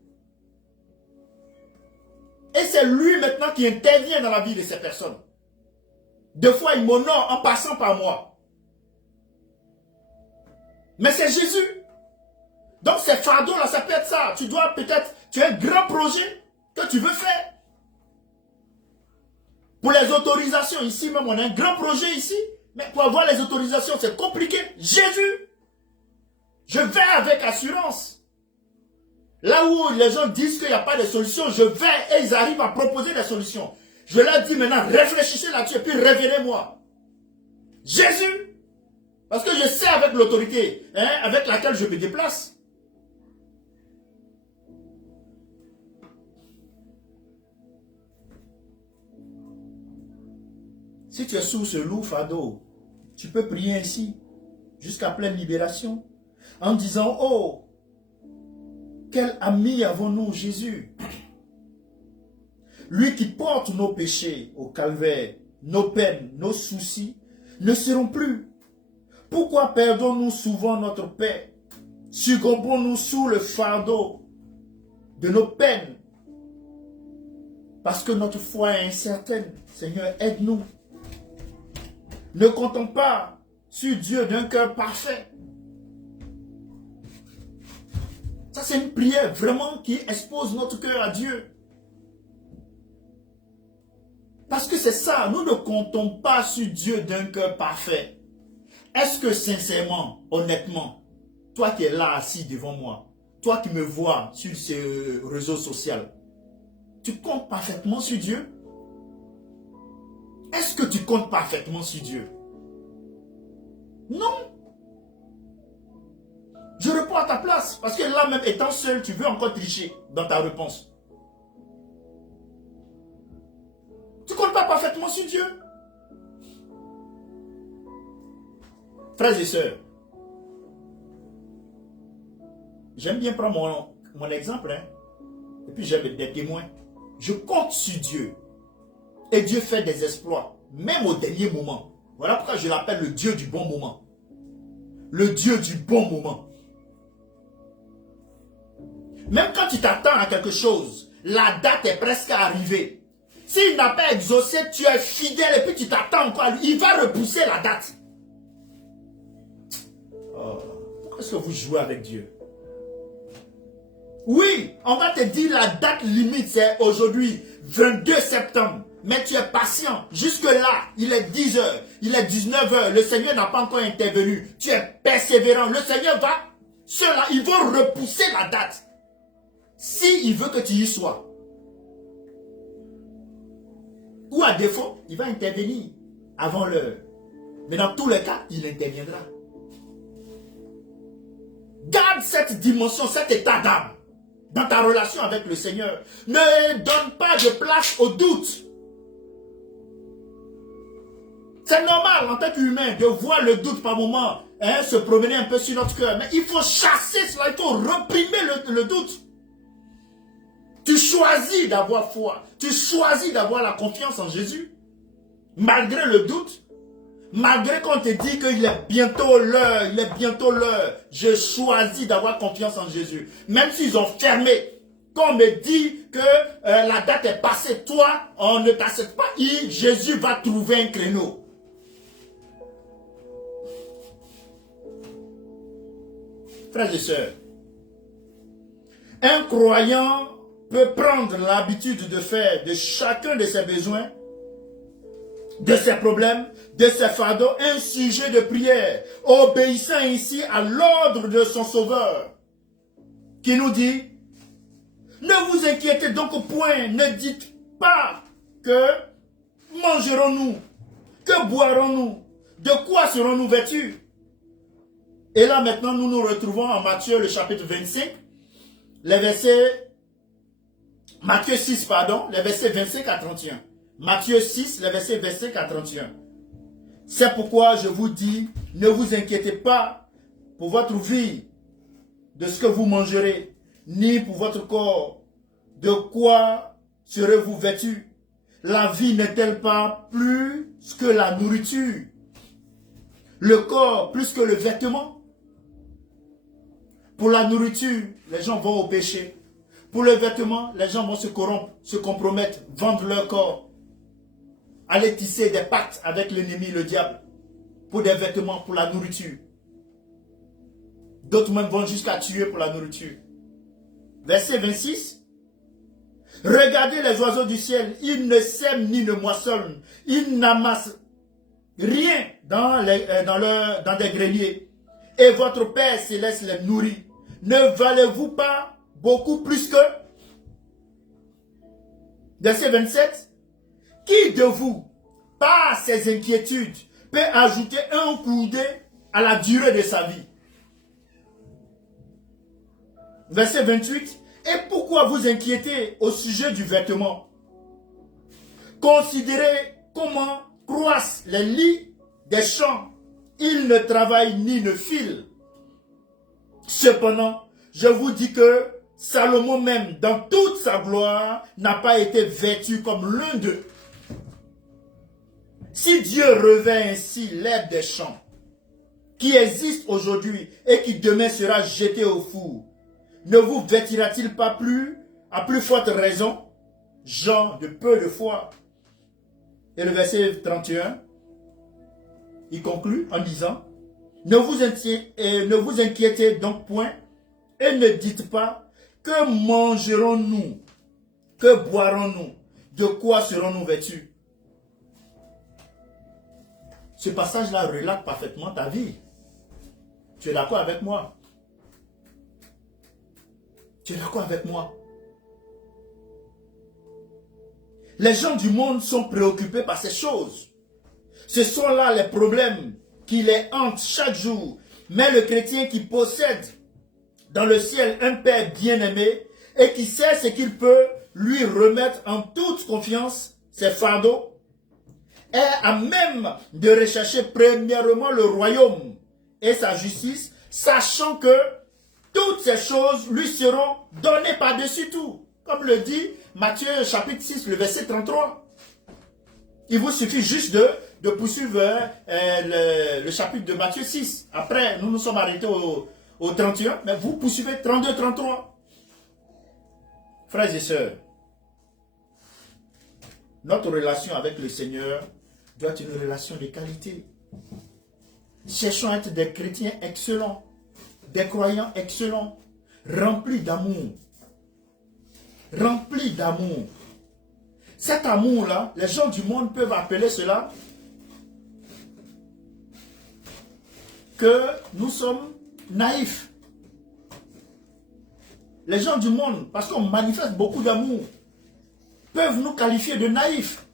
Et c'est lui maintenant qui intervient dans la vie de ces personnes. Deux fois, il m'honore en passant par moi. Mais c'est Jésus. Donc ces fardeaux-là, ça peut être ça. Tu dois peut-être, tu as un grand projet que tu veux faire. Pour les autorisations, ici même, on a un grand projet ici. Mais pour avoir les autorisations, c'est compliqué. Jésus. Je vais avec assurance. Là où les gens disent qu'il n'y a pas de solution, je vais et ils arrivent à proposer des solutions. Je leur dis maintenant, réfléchissez là-dessus et puis révélez-moi. Jésus. Parce que je sais avec l'autorité avec laquelle je me déplace. Si tu es sous ce lourd fardeau, tu peux prier ainsi, jusqu'à pleine libération, en disant, oh, quel ami avons-nous, Jésus? Lui qui porte nos péchés au calvaire, nos peines, nos soucis, ne seront plus. Pourquoi perdons-nous souvent notre paix? Succombons-nous sous le fardeau de nos peines? Parce que notre foi est incertaine. Seigneur, aide-nous. Ne comptons pas sur Dieu d'un cœur parfait. Ça, c'est une prière vraiment qui expose notre cœur à Dieu. Parce que c'est ça, nous ne comptons pas sur Dieu d'un cœur parfait. Est-ce que sincèrement, honnêtement, toi qui es là assis devant moi, toi qui me vois sur ce réseau social, tu comptes parfaitement sur Dieu? Est-ce que tu comptes parfaitement sur Dieu? Non. Je réponds à ta place. Parce que là même étant seul, tu veux encore tricher dans ta réponse. Tu ne comptes pas parfaitement sur Dieu. Frères et sœurs, j'aime bien prendre mon exemple. Et puis j'aime des témoins. Je compte sur Dieu. Et Dieu fait des exploits, même au dernier moment. Voilà pourquoi je l'appelle le Dieu du bon moment. Le Dieu du bon moment. Même quand tu t'attends à quelque chose, la date est presque arrivée. S'il n'a pas exaucé, tu es fidèle et puis tu t'attends encore à lui. Il va repousser la date. Oh, pourquoi est-ce que vous jouez avec Dieu? Oui, on va te dire la date limite, c'est aujourd'hui, 22 septembre. Mais tu es patient. Jusque-là, il est 10 heures, il est 19 heures. Le Seigneur n'a pas encore intervenu. Tu es persévérant. Le Seigneur va, ceux-là, ils vont repousser la date. S'il veut que tu y sois. Ou à défaut, il va intervenir avant l'heure. Mais dans tous les cas, il interviendra. Garde cette dimension, cet état d'âme dans ta relation avec le Seigneur. Ne donne pas de place au doute. C'est normal en tant qu'humain de voir le doute par moment se promener un peu sur notre cœur. Mais il faut chasser cela, il faut réprimer le doute. Tu choisis d'avoir foi. Tu choisis d'avoir la confiance en Jésus. Malgré le doute. Malgré qu'on te dit qu'il est bientôt l'heure. Il est bientôt l'heure. Je choisis d'avoir confiance en Jésus. Même s'ils ont fermé. Qu'on me dit que la date est passée. Toi, on ne t'accepte pas. Jésus va trouver un créneau. Frères et sœurs. Un croyant peut prendre l'habitude de faire de chacun de ses besoins, de ses problèmes, de ses fardeaux, un sujet de prière, obéissant ainsi à l'ordre de son Sauveur, qui nous dit, ne vous inquiétez donc point, ne dites pas que mangerons-nous, que boirons-nous, de quoi serons-nous vêtus. Et là maintenant nous nous retrouvons en Matthieu le chapitre 25, les versets Matthieu 6, pardon, les versets 25 à 31. Matthieu 6, les versets 25 à 31. C'est pourquoi je vous dis, ne vous inquiétez pas pour votre vie de ce que vous mangerez, ni pour votre corps, de quoi serez-vous vêtus. La vie n'est-elle pas plus que la nourriture, le corps plus que le vêtement? Pour la nourriture, les gens vont au péché. Pour le vêtement, les gens vont se corrompre, se compromettre, vendre leur corps, aller tisser des pactes avec l'ennemi, le diable, pour des vêtements, pour la nourriture. D'autres même vont jusqu'à tuer pour la nourriture. Verset 26. Regardez les oiseaux du ciel, ils ne sèment ni ne moissonnent, ils n'amassent rien dans des greniers. Et votre Père céleste les nourrit. Ne valez-vous pas beaucoup plus que... Verset 27. Qui de vous, par ses inquiétudes, peut ajouter un coudé à la durée de sa vie? Verset 28. Et pourquoi vous inquiétez au sujet du vêtement? Considérez comment croissent les lits des champs. Ils ne travaillent ni ne filent. Cependant, je vous dis que Salomon même, dans toute sa gloire, n'a pas été vêtu comme l'un d'eux. Si Dieu revêt ainsi l'herbe des champs, qui existe aujourd'hui et qui demain sera jeté au four, ne vous vêtira-t-il pas plus, à plus forte raison, gens de peu de foi? Et le verset 31, il conclut en disant, ne vous inquiétez donc point et ne dites pas, que mangerons-nous, que boirons-nous, de quoi serons-nous vêtus? Ce passage-là relate parfaitement ta vie. Tu es d'accord avec moi? Tu es d'accord avec moi? Les gens du monde sont préoccupés par ces choses. Ce sont là les problèmes qui les hantent chaque jour. Mais le chrétien qui possède dans le ciel un Père bien-aimé et qui sait ce qu'il peut lui remettre en toute confiance ses fardeaux, est à même de rechercher premièrement le royaume et sa justice, sachant que toutes ces choses lui seront données par-dessus tout. Comme le dit Matthieu chapitre 6, le verset 33. Il vous suffit juste de poursuivre le chapitre de Matthieu 6. Après, nous nous sommes arrêtés au 31, mais vous poursuivez 32-33. Frères et sœurs, notre relation avec le Seigneur doit être une relation de qualité. Cherchons à être des chrétiens excellents, des croyants excellents, remplis d'amour. Remplis d'amour. Cet amour-là, les gens du monde peuvent appeler cela que nous sommes naïfs. Les gens du monde, parce qu'on manifeste beaucoup d'amour, peuvent nous qualifier de naïfs.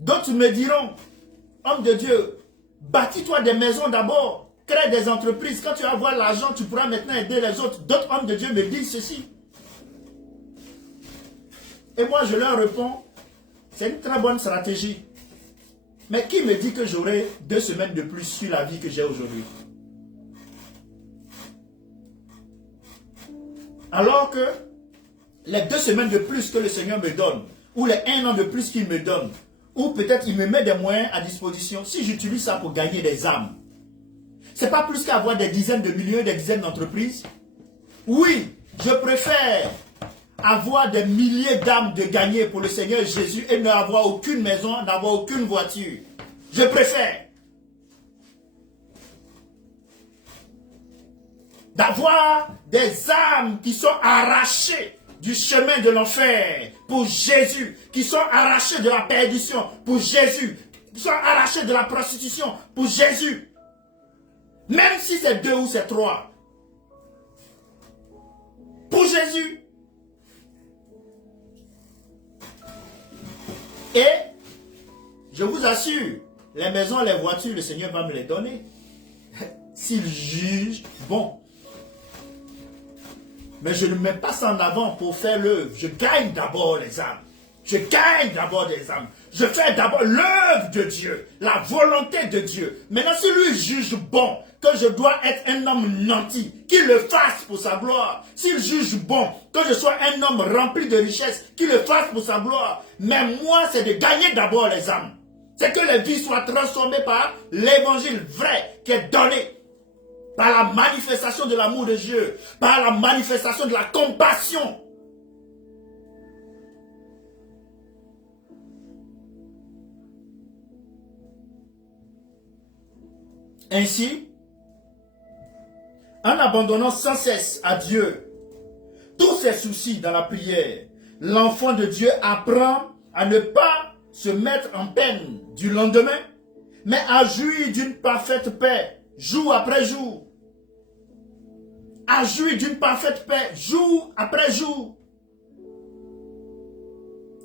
D'autres me diront, homme de Dieu, bâtis-toi des maisons d'abord, crée des entreprises. Quand tu vas avoir l'argent, tu pourras maintenant aider les autres. D'autres hommes de Dieu me disent ceci. Et moi, je leur réponds, c'est une très bonne stratégie. Mais qui me dit que j'aurai 2 semaines de plus sur la vie que j'ai aujourd'hui? Alors que les 2 semaines de plus que le Seigneur me donne, ou les 1 an de plus qu'il me donne, ou peut-être il me met des moyens à disposition, si j'utilise ça pour gagner des âmes, c'est pas plus qu'avoir des dizaines de millions, des dizaines d'entreprises. Oui, je préfère avoir des milliers d'âmes de gagner pour le Seigneur Jésus et n'avoir aucune maison, n'avoir aucune voiture. Je préfère d'avoir des âmes qui sont arrachées du chemin de l'enfer pour Jésus, qui sont arrachées de la perdition pour Jésus, qui sont arrachées de la prostitution pour Jésus. Même si c'est 2 ou c'est 3. Pour Jésus. Et je vous assure, les maisons, les voitures, le Seigneur va me les donner. S'il juge, bon. Mais je ne mets pas ça en avant pour faire l'œuvre. Je gagne d'abord les âmes. Je gagne d'abord des âmes. Je fais d'abord l'œuvre de Dieu, la volonté de Dieu. Maintenant, si lui juge bon, que je dois être un homme nanti, qu'il le fasse pour sa gloire. S'il juge bon, que je sois un homme rempli de richesses, qu'il le fasse pour sa gloire. Mais moi, c'est de gagner d'abord les âmes. C'est que les vies soient transformées par l'évangile vrai qui est donné. Par la manifestation de l'amour de Dieu, par la manifestation de la compassion. Ainsi, en abandonnant sans cesse à Dieu tous ses soucis dans la prière, l'enfant de Dieu apprend à ne pas se mettre en peine du lendemain, mais à jouir d'une parfaite paix, jour après jour. À jouir d'une parfaite paix, jour après jour.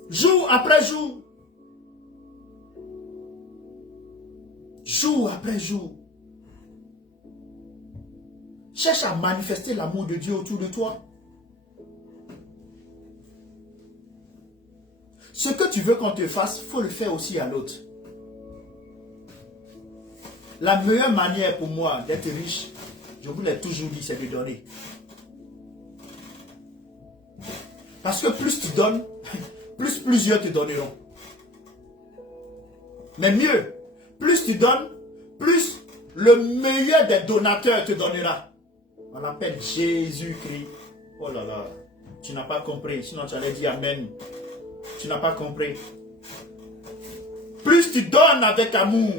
Jour après jour. Jour après jour. Cherche à manifester l'amour de Dieu autour de toi. Ce que tu veux qu'on te fasse, il faut le faire aussi à l'autre. La meilleure manière pour moi d'être riche, je vous l'ai toujours dit, c'est de donner. Parce que plus tu donnes, plus plusieurs te donneront. Mais mieux, plus tu donnes, plus le meilleur des donateurs te donnera. On l'appelle Jésus-Christ. Oh là là, tu n'as pas compris, sinon tu allais dire Amen. Tu n'as pas compris. Plus tu donnes avec amour,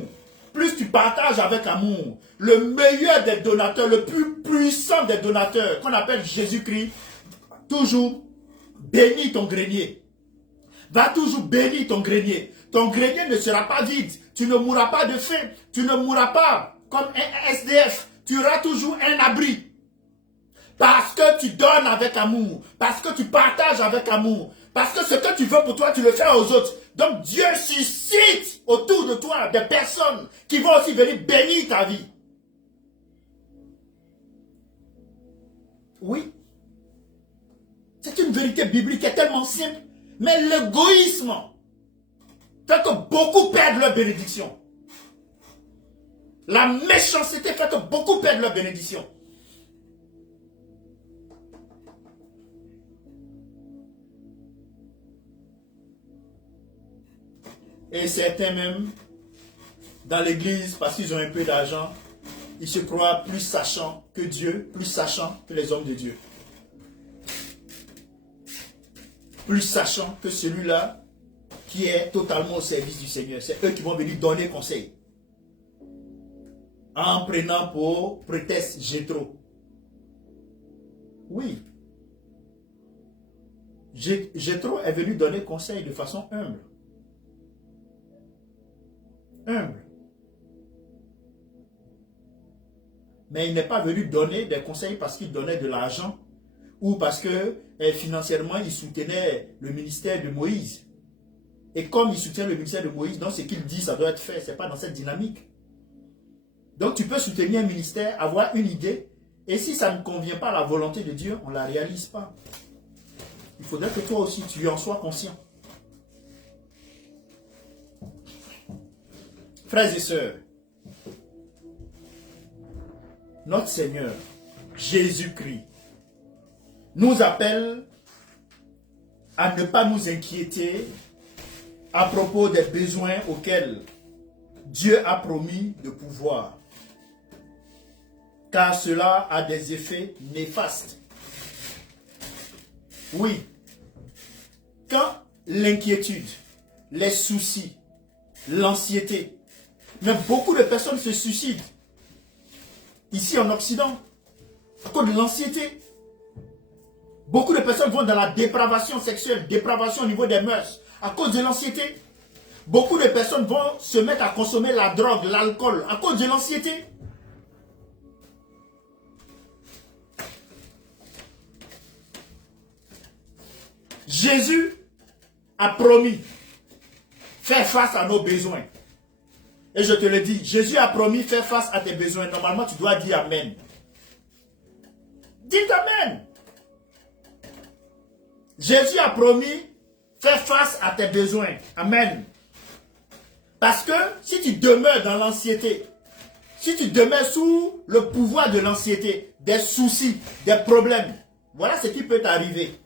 plus tu partages avec amour, le meilleur des donateurs, le plus puissant des donateurs, qu'on appelle Jésus-Christ, toujours bénis ton grenier. Va toujours bénir ton grenier. Ton grenier ne sera pas vide. Tu ne mourras pas de faim. Tu ne mourras pas comme un SDF. Tu auras toujours un abri. Parce que tu donnes avec amour. Parce que tu partages avec amour. Parce que ce que tu veux pour toi, tu le fais aux autres. Donc Dieu suscite autour de toi des personnes qui vont aussi venir bénir ta vie. Oui. C'est une vérité biblique qui est tellement simple. Mais l'égoïsme fait que beaucoup perdent leur bénédiction. La méchanceté fait que beaucoup perdent leur bénédiction. Et certains même, dans l'église, parce qu'ils ont un peu d'argent, ils se croient plus sachants que Dieu, plus sachants que les hommes de Dieu. Plus sachants que celui-là qui est totalement au service du Seigneur. C'est eux qui vont venir donner conseil. En prenant pour prétexte Jétro. Oui. Jéthro est venu donner conseil de façon humble. Humble. Mais il n'est pas venu donner des conseils parce qu'il donnait de l'argent ou parce que financièrement il soutenait le ministère de Moïse. Et comme il soutient le ministère de Moïse, donc ce qu'il dit, ça doit être fait. Ce n'est pas dans cette dynamique. Donc tu peux soutenir un ministère, avoir une idée, et si ça ne convient pas à la volonté de Dieu, on ne la réalise pas. Il faudrait que toi aussi tu en sois conscient. Frères et sœurs, notre Seigneur, Jésus-Christ, nous appelle à ne pas nous inquiéter à propos des besoins auxquels Dieu a promis de pouvoir, car cela a des effets néfastes. Oui, quand l'inquiétude, les soucis, l'anxiété, mais beaucoup de personnes se suicident ici en Occident à cause de l'anxiété. Beaucoup de personnes vont dans la dépravation sexuelle, dépravation au niveau des mœurs, à cause de l'anxiété. Beaucoup de personnes vont se mettre à consommer la drogue, l'alcool, à cause de l'anxiété. Jésus a promis faire face à nos besoins. Et je te le dis, Jésus a promis faire face à tes besoins. Normalement, tu dois dire Amen. Dites Amen. Jésus a promis faire face à tes besoins. Amen. Parce que si tu demeures dans l'anxiété, si tu demeures sous le pouvoir de l'anxiété, des soucis, des problèmes, voilà ce qui peut t'arriver.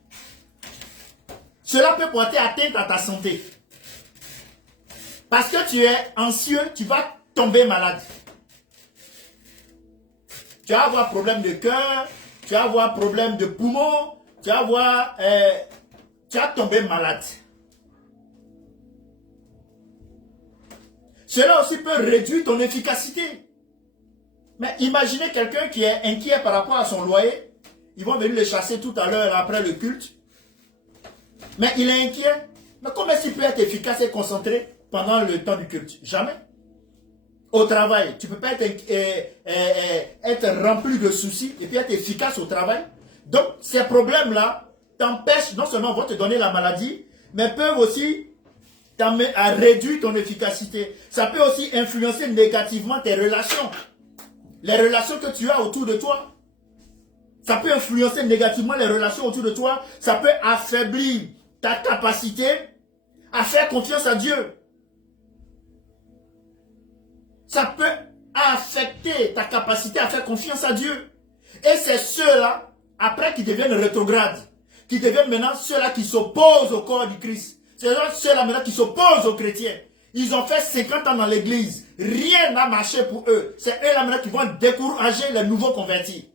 Cela peut porter atteinte à ta santé. Parce que tu es anxieux, tu vas tomber malade. Tu vas avoir problème de cœur, tu vas avoir problème de poumon, tu vas tomber malade. Cela aussi peut réduire ton efficacité. Mais imaginez quelqu'un qui est inquiet par rapport à son loyer. Ils vont venir le chasser tout à l'heure après le culte. Mais il est inquiet. Mais comment est-ce qu'il peut être efficace et concentré pendant le temps du culte? Jamais. Au travail, tu ne peux pas être rempli de soucis et puis être efficace au travail. Donc, ces problèmes-là t'empêchent, non seulement vont te donner la maladie, mais peuvent aussi t'amener à réduire ton efficacité. Ça peut aussi influencer négativement tes relations. Les relations que tu as autour de toi. Ça peut influencer négativement les relations autour de toi. Ça peut affaiblir ta capacité à faire confiance à Dieu. Ça peut affecter ta capacité à faire confiance à Dieu. Et c'est ceux-là, après qui deviennent rétrogrades, qui deviennent maintenant ceux-là qui s'opposent au corps du Christ. C'est ceux-là maintenant qui s'opposent aux chrétiens. Ils ont fait 50 ans dans l'église. Rien n'a marché pour eux. C'est eux-là maintenant qui vont décourager les nouveaux convertis.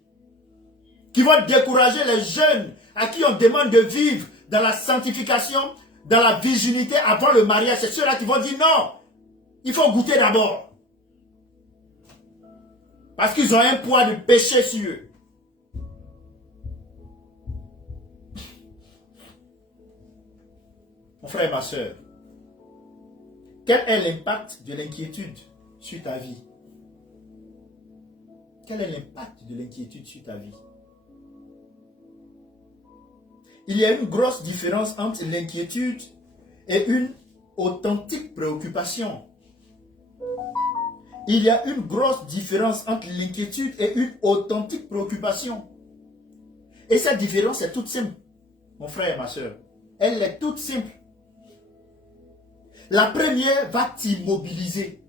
Qui vont décourager les jeunes à qui on demande de vivre dans la sanctification, dans la virginité avant le mariage. C'est ceux-là qui vont dire non, il faut goûter d'abord. Parce qu'ils ont un poids de péché sur eux. Mon frère et ma soeur, quel est l'impact de l'inquiétude sur ta vie? Quel est l'impact de l'inquiétude sur ta vie? Il y a une grosse différence entre l'inquiétude et une authentique préoccupation. Il y a une grosse différence entre l'inquiétude et une authentique préoccupation. Et cette différence est toute simple, mon frère et ma soeur. Elle est toute simple. La première va t'immobiliser.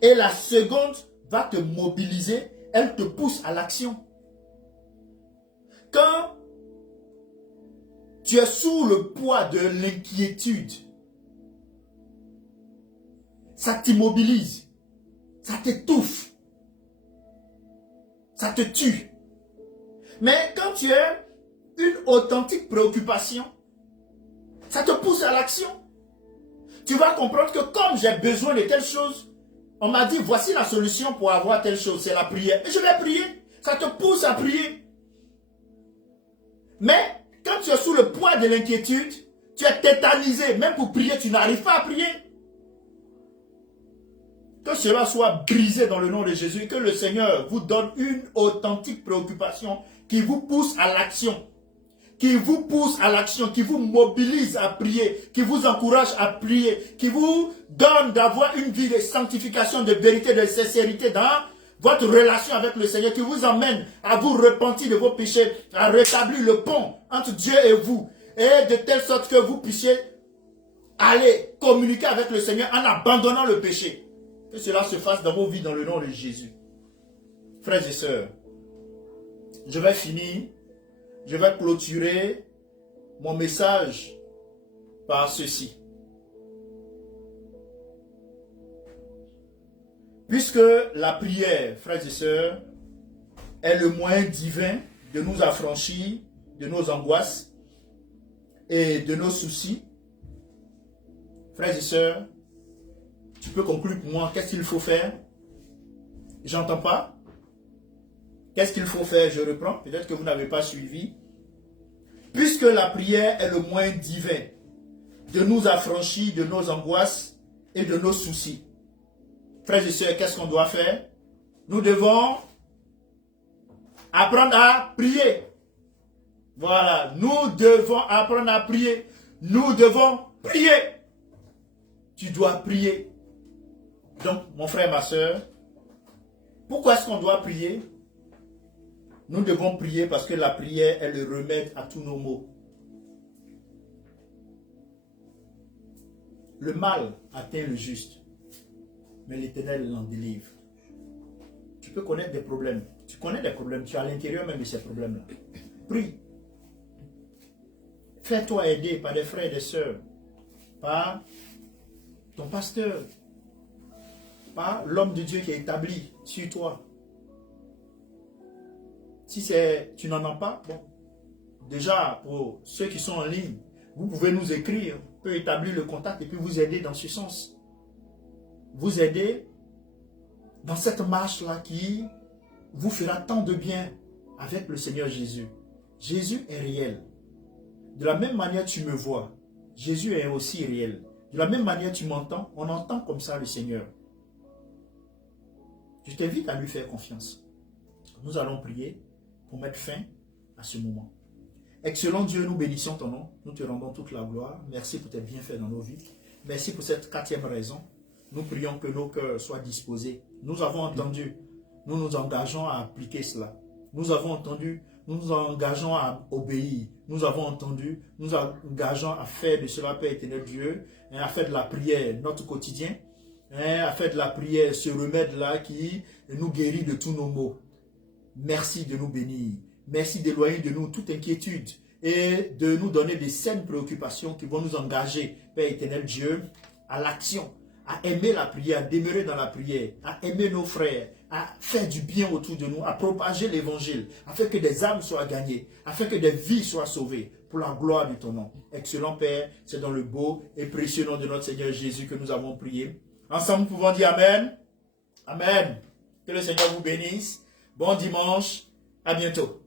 Et la seconde va te mobiliser. Elle te pousse à l'action. Quand tu es sous le poids de l'inquiétude, ça t'immobilise, ça t'étouffe, ça te tue. Mais quand tu as une authentique préoccupation, ça te pousse à l'action. Tu vas comprendre que comme j'ai besoin de telle chose, on m'a dit voici la solution pour avoir telle chose, c'est la prière. Et je vais prier, ça te pousse à prier. Mais quand Quand tu es sous le poids de l'inquiétude, tu es tétanisé. Même pour prier, tu n'arrives pas à prier. Que cela soit brisé dans le nom de Jésus et que le Seigneur vous donne une authentique préoccupation qui vous pousse à l'action. Qui vous pousse à l'action, qui vous mobilise à prier, qui vous encourage à prier, qui vous donne d'avoir une vie de sanctification, de vérité, de sincérité dans votre relation avec le Seigneur, qui vous emmène à vous repentir de vos péchés, à rétablir le pont entre Dieu et vous, et de telle sorte que vous puissiez aller communiquer avec le Seigneur en abandonnant le péché. Que cela se fasse dans vos vies dans le nom de Jésus. Frères et sœurs, je vais finir. Je vais clôturer mon message par ceci. Puisque la prière, frères et sœurs, est le moyen divin de nous affranchir de nos angoisses et de nos soucis, frères et sœurs, tu peux conclure pour moi, qu'est-ce qu'il faut faire? J'entends pas. Qu'est-ce qu'il faut faire? Je reprends. Peut-être que vous n'avez pas suivi. Puisque la prière est le moyen divin de nous affranchir de nos angoisses et de nos soucis. Frères et sœurs, qu'est-ce qu'on doit faire? Nous devons apprendre à prier. Voilà. Nous devons apprendre à prier. Nous devons prier. Tu dois prier. Donc, mon frère, ma sœur, pourquoi est-ce qu'on doit prier? Nous devons prier parce que la prière est le remède à tous nos maux. Le mal atteint le juste, mais l'Éternel l'en délivre. Tu peux connaître des problèmes. Tu connais des problèmes, tu es à l'intérieur même de ces problèmes-là. Prie. Fais-toi aider par des frères et des sœurs, par ton pasteur, par l'homme de Dieu qui est établi sur toi. Si tu n'en as pas, bon, déjà pour ceux qui sont en ligne, vous pouvez nous écrire, on peut établir le contact et puis vous aider dans ce sens. Vous aider dans cette marche-là qui vous fera tant de bien avec le Seigneur Jésus. Jésus est réel. De la même manière tu me vois, Jésus est aussi réel. De la même manière tu m'entends, on entend comme ça le Seigneur. Je t'invite à lui faire confiance. Nous allons prier pour mettre fin à ce moment. Excellent Dieu, nous bénissons ton nom. Nous te rendons toute la gloire. Merci pour tes bienfaits dans nos vies. Merci pour cette 4e raison. Nous prions que nos cœurs soient disposés. Nous avons entendu. Nous nous engageons à appliquer cela. Nous avons entendu. Nous nous engageons à obéir. Nous avons entendu. Nous nous engageons à faire de cela, Père éternel Dieu, à faire de la prière notre quotidien, à faire de la prière ce remède-là qui nous guérit de tous nos maux. Merci de nous bénir. Merci d'éloigner de nous toute inquiétude et de nous donner des saines préoccupations qui vont nous engager, Père éternel Dieu, à l'action, à aimer la prière, à demeurer dans la prière, à aimer nos frères, à faire du bien autour de nous, à propager l'évangile, afin que des âmes soient gagnées, afin que des vies soient sauvées, pour la gloire de ton nom. Excellent Père, c'est dans le beau et précieux nom de notre Seigneur Jésus que nous avons prié. Ensemble, nous pouvons dire Amen. Amen. Que le Seigneur vous bénisse. Bon dimanche. À bientôt.